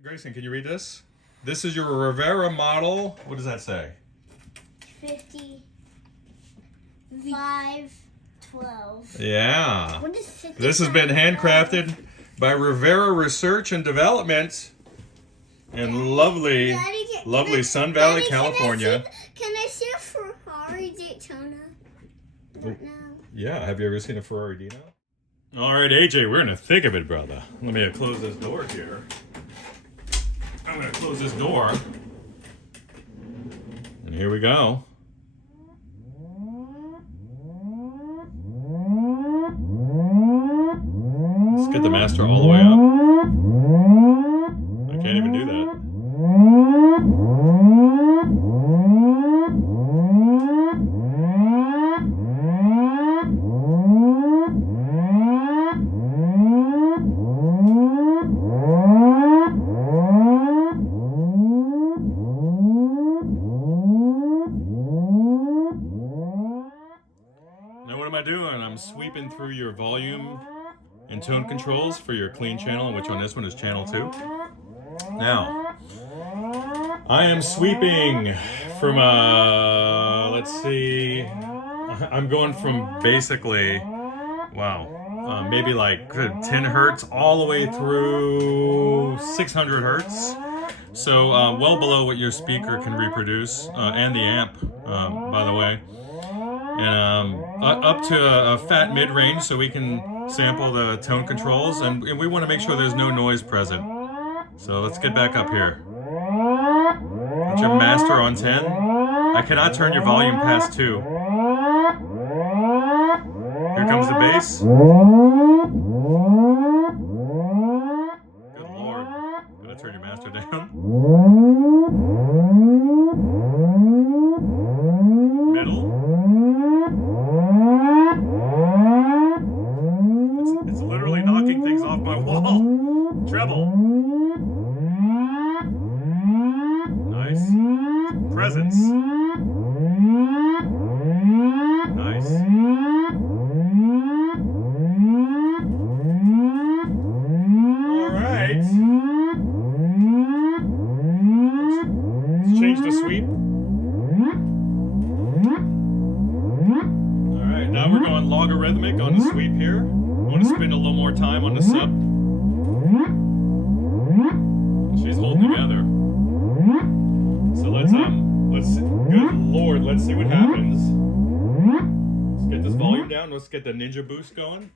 Grayson, can you read this? This is your Rivera model. What does that say? 5512. Yeah. What is 55? This has been handcrafted by Rivera Research and Development in lovely Sun Valley, California. Can I see a Ferrari Daytona? I don't know. Yeah, have you ever seen a Ferrari Dino? All right, AJ, we're in the thick of it, brother. Let me close this door here. I'm gonna close this door. And here we go. Let's get the master all the way up. I can't even do that. Now what am I doing? I'm sweeping through your volume and tone controls for your clean channel, which on this one is channel 2. Now, I am sweeping from, let's see, I'm going from basically, maybe like 10 hertz all the way through 600 hertz. So well below what your speaker can reproduce, and the amp, by the way. And up to a fat mid-range so we can sample the tone controls, and we want to make sure there's no noise present. So let's get back up here. Put your master on 10. I cannot turn your volume past 2. Here comes the bass. Good Lord. Gotta turn your master down. Middle. It's literally knocking things off my wall. Treble. Nice. Presence. Nice. All right. Let's change the sweep. All right, now we're going logarithmic on the sweep here. I want to spend a little more time on the sub. She's holding together. So let's good Lord, let's see what happens. Let's get this volume down. Let's get the ninja boost going.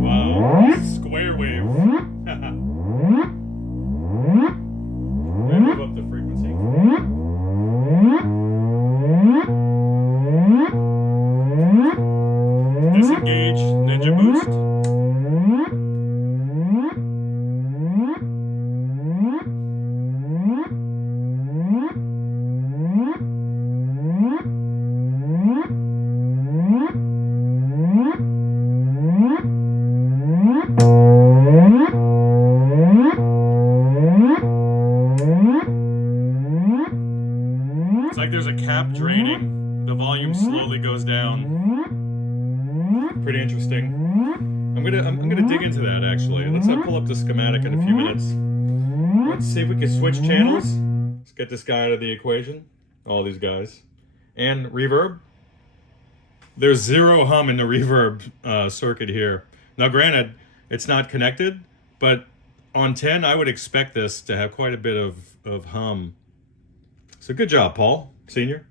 Wow, square wave. Let me move up the frequency. Disengage ninja boost. It's like there's a cap draining. The volume slowly goes down. Pretty interesting. I'm gonna dig into that actually. Let's pull up the schematic in a few minutes. Let's see if we can switch channels. Let's get this guy out of the equation. All these guys. And reverb. There's zero hum in the reverb circuit here. Now granted, it's not connected, but on 10 I would expect this to have quite a bit of hum. So good job, Paul, Senior.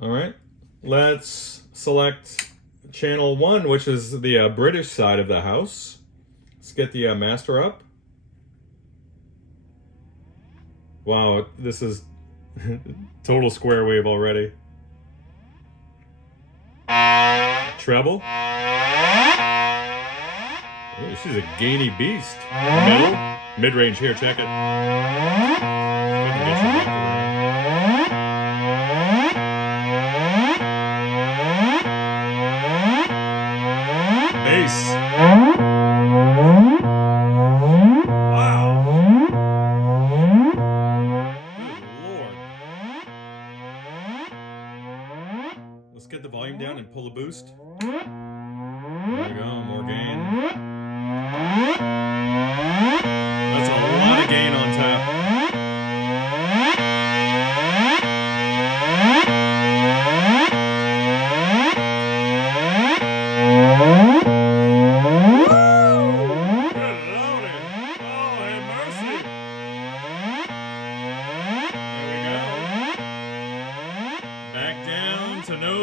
All right, let's select channel 1, which is the British side of the house. Let's get the master up. Wow, this is total square wave already. Treble. Oh, she's a gainy beast. Middle. Mid-range here, check it. Bass. Wow. Good Lord. Let's get the volume down and pull a boost. There we go, more gain. That's a lot of gain on tap.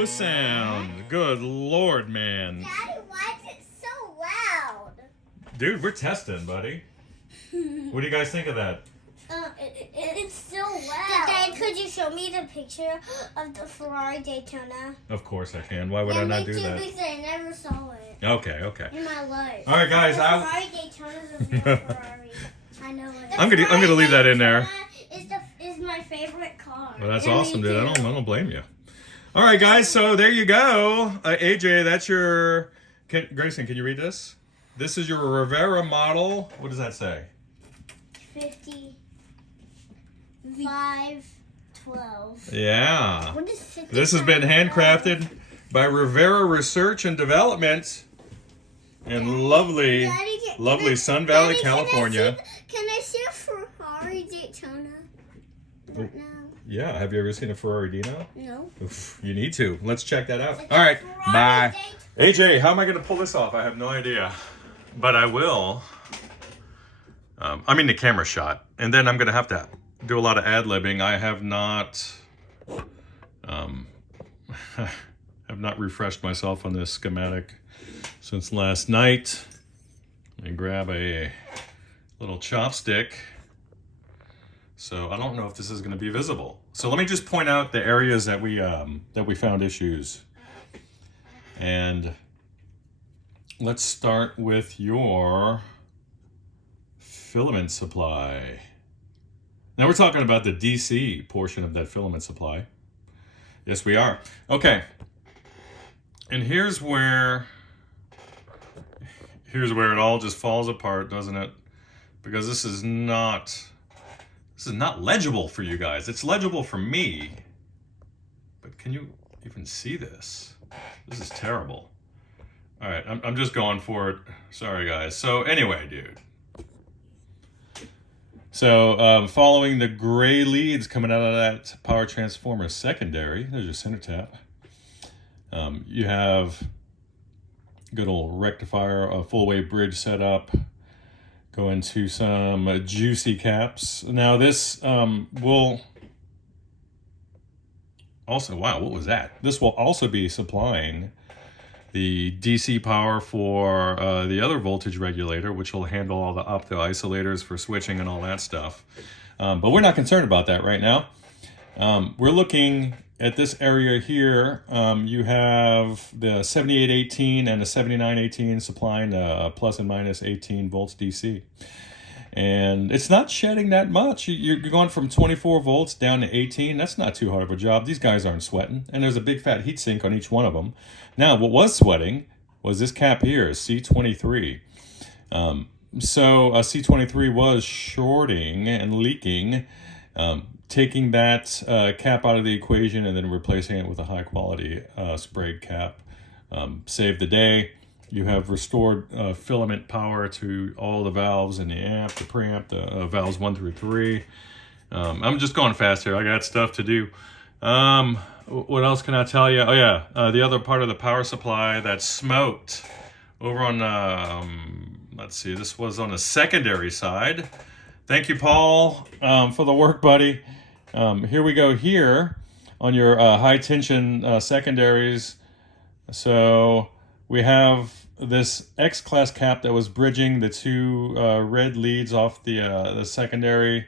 Sound. Good Lord, man. Daddy, why is it so loud? Dude, we're testing, buddy. What do you guys think of that? It's so loud. Dad, could you show me the picture of the Ferrari Daytona? Of course I can. Why would I not do that? Because I never saw it. Okay. In my life. All right, guys. The Ferrari Daytona's a real Ferrari. I know it. I'm gonna leave that in there. Is my favorite car. Well, that's awesome, dude. I don't blame you. All right, guys, so there you go. AJ, that's your... Grayson, can you read this? This is your Rivera model. What does that say? 5512. Yeah. What is 55? This has been handcrafted by Rivera Research and Development in lovely Sun Valley, California. Can I see a Ferrari Daytona? Oh. Yeah, have you ever seen a Ferrari Dino? No. Oof, you need to. Let's check that out. All right, bye. AJ, how am I going to pull this off? I have no idea, but I will. I mean the camera shot, and then I'm going to have to do a lot of ad-libbing. I have not, refreshed myself on this schematic since last night. Let me grab a little chopstick. So I don't know if this is going to be visible. So let me just point out the areas that we found issues. And let's start with your filament supply. Now we're talking about the DC portion of that filament supply. Yes, we are. Okay. And here's where it all just falls apart, doesn't it? Because this is not legible for you guys. It's legible for me. But can you even see this? This is terrible. All right, I'm just going for it. Sorry, guys. So anyway, dude. So following the gray leads coming out of that power transformer secondary, there's your center tap. You have good old rectifier, a full wave bridge set up. Go into some juicy caps. Now this will also, wow, what was that? This will also be supplying the DC power for the other voltage regulator, which will handle all the opto isolators for switching and all that stuff. But we're not concerned about that right now. We're looking at this area here. You have the 7818 and the 7918 supplying plus and minus 18 volts DC. And it's not shedding that much. You're going from 24 volts down to 18. That's not too hard of a job. These guys aren't sweating. And there's a big fat heat sink on each one of them. Now, what was sweating was this cap here, C23. So C23 was shorting and leaking. Taking that cap out of the equation and then replacing it with a high quality sprayed cap saved the day. You have restored filament power to all the valves in the amp, the preamp, the valves 1 through 3. I'm just going fast here. I got stuff to do. What else can I tell you? Oh yeah, the other part of the power supply that smoked over on, let's see, this was on the secondary side. Thank you, Paul, for the work, buddy. Here we go here on your high tension secondaries. So we have this X-class cap that was bridging the two red leads off the secondary,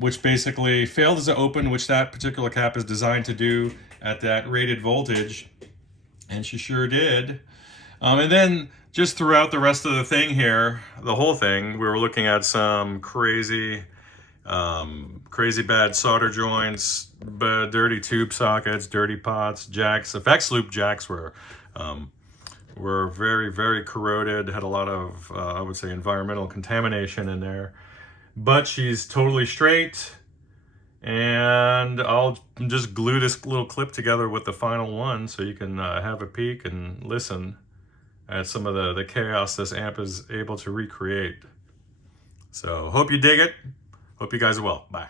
which basically failed as an open, which that particular cap is designed to do at that rated voltage, and she sure did. And then just throughout the rest of the thing here, the whole thing, we were looking at some crazy bad solder joints, dirty tube sockets, dirty pots, jacks. FX loop jacks were very, very corroded, had a lot of, I would say, environmental contamination in there. But she's totally straight, and I'll just glue this little clip together with the final one so you can have a peek and listen at some of the chaos this amp is able to recreate. So hope you dig it. Hope you guys are well. Bye.